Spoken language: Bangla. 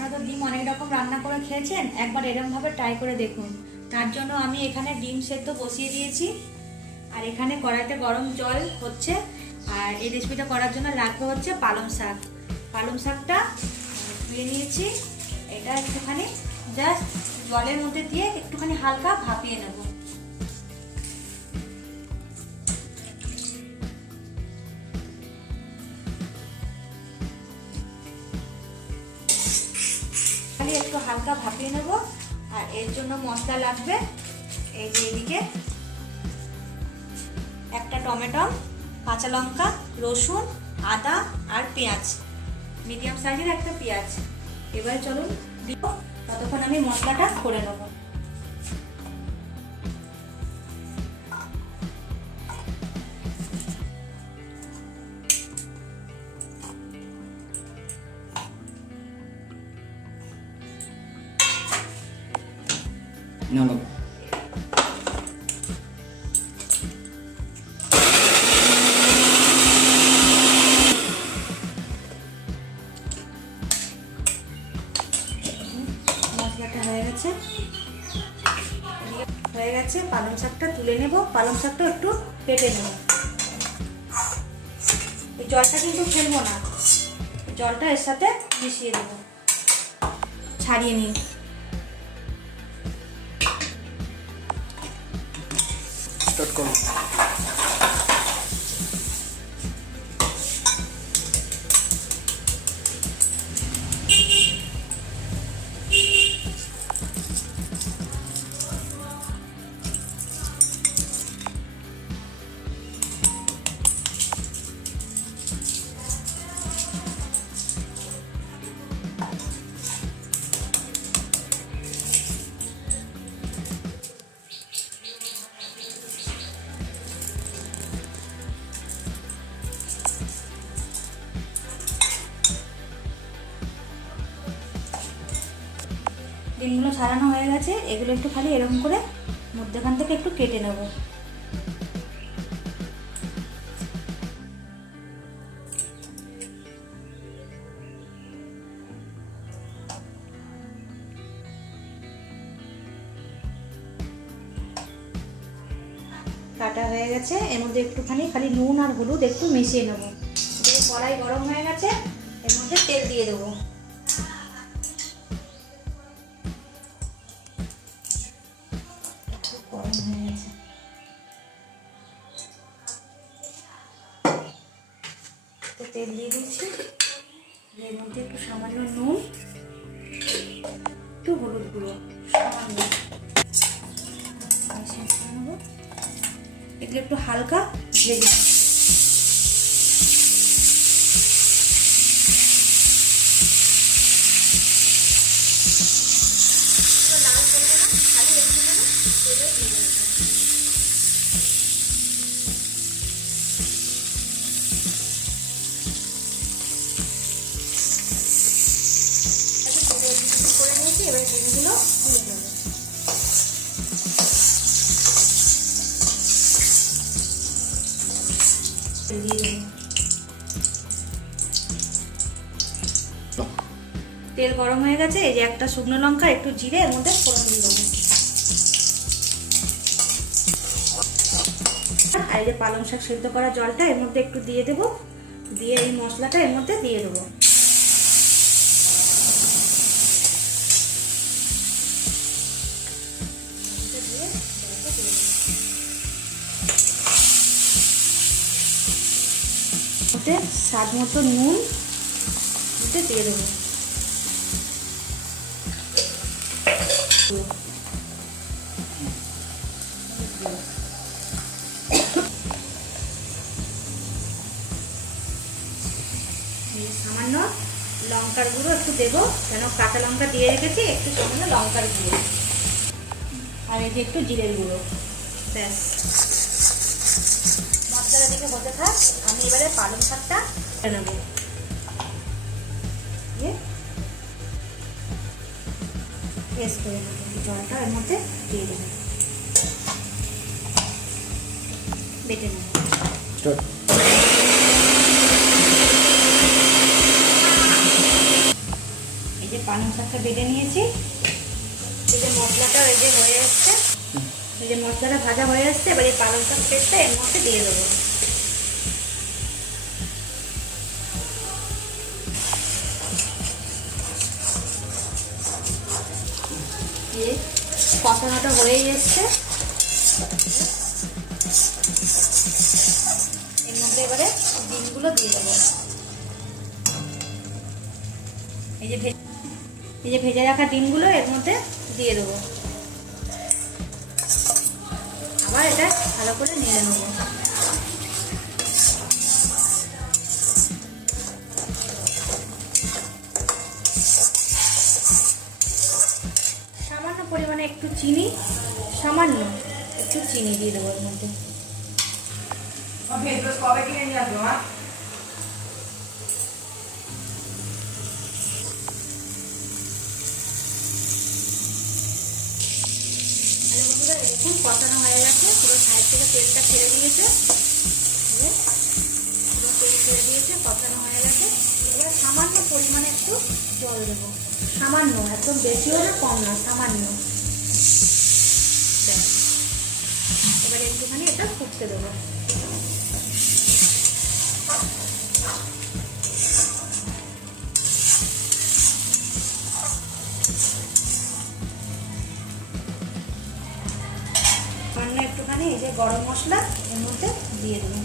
আপনারা তো ডিম অনেক রকম রান্না করে খেয়েছেন, একবার এরকমভাবে ট্রাই করে দেখুন। তার জন্য আমি এখানে ডিম সেদ্ধ বসিয়ে দিয়েছি, আর এখানে কড়াইতে গরম জল হচ্ছে। আর এই রেসিপিটা করার জন্য লাগবে হচ্ছে পালং শাক। পালং শাকটা ধুয়ে নিয়েছি, এটা একটুখানি জাস্ট জলের মধ্যে দিয়ে একটুখানি হালকা ভাপিয়ে নেব। একটু হালকা ভাপিয়ে নেব। আর এর জন্য মশলা লাগবে, এই যে এদিকে একটা টমেটো, কাঁচা লঙ্কা, রসুন, আদা আর পেঁয়াজ, মিডিয়াম সাইজের একটা পেঁয়াজ। এবারে চলুন দিব, ততক্ষণ আমি মশলাটা করে নেব। No, no. মশলাটা হয়ে গেছে, পালং শাকটা তুলে নেব। পালং শাকটা একটু কেটে নেব। এই জলটা কিন্তু ফেলবো না, জলটা এর সাথে মিশিয়ে দেবো, ছাড়িয়ে নিই। Start করুন। ডিমগুলো ছাড়ানো হয়ে গেছে, এগুলো একটু খালি এরকম করে মধ্যখান থেকে একটু কেটে নেব। কাটা হয়ে গেছে, এর মধ্যে একটুখানি খালি নুন আর হলুদ একটু মিশিয়ে নেব। দিয়ে কড়াই গরম হয়ে গেছে, এর মধ্যে তেল দিয়ে দেবো। তেল দিয়ে দিচ্ছি, এর মধ্যে একটু সামান্য নুন, একটু হলুদ গুঁড়ো সামান্য, এগুলো একটু হালকা ভেজে লাল করবো না, খালি একটুখানি তেলে দিয়ে দেবো। করে নিয়েছি, এবার ডিমগুলো তুলে নেবো। তেল গরম হয়ে গেছে, এই যে একটা শুকনো লঙ্কা, একটু জিরে এর মধ্যে ফোড়ন দিয়ে দেবো। আর এই যে পালং শাক সিদ্ধ করা জলটা এর মধ্যে একটু দিয়ে দেবো, দিয়ে এই মশলাটা এর মধ্যে দিয়ে দেবো। স্বাদ মতো নুন দিয়ে দেবো। সামান্য লঙ্কার গুঁড়ো একটু দেবো, কেন কাঁচা লঙ্কা দিয়ে রেখেছি, একটু সামান্য লঙ্কার গুঁড়ো, আর এই যে একটু জিরের গুঁড়ো। ব্যাস, মশলাটা দিকে হতে থাক, আমি এবারে পালং শাকটা নেবো। পেস্ট করে নেবো, জলটা এর মধ্যে দিয়ে দেবো, বেটে নেবো। এই এই যে পালং শাকটা বেটে নিয়েছি, এই যে মশলাটা এই যে হয়ে এসছে, এই যে মশলাটা ভাজা হয়ে এসছে। এবার এই পালং শাক পেস্টটা এর মধ্যে দিয়ে দেবো। এই কষানোটা হয়েই এসছে, এর মধ্যে এবারে ডিমগুলো দিয়ে দেবো। এই যে ভেজে রাখা ডিমগুলো এর মধ্যে দিয়ে দেবো। আবার এটা ভালো করে নেড়ে নেবো। সামান্য পরিমাণে একটু চিনি, সামান্য একটু চিনি দিয়ে দেবো এর মধ্যে। কবে কিনে নিয়ে আসবো মা? দেখুন কষানো হয়ে গেছে, পুরো সাইড থেকে তেলটা ছেড়ে দিয়েছে, পুরো তেল ছেড়ে দিয়েছে, কষানো হয়ে গেছে। এবার সামান্য পরিমাণে একটু জল দেবো, সামান্য, একদম বেশিও না কম না, সামান্য। ব্যাস, এবার একটুখানি এটা ফুটতে দেবো। সামান্য একটুখানি এই যে গরম মশলা এর মধ্যে দিয়ে দেবো।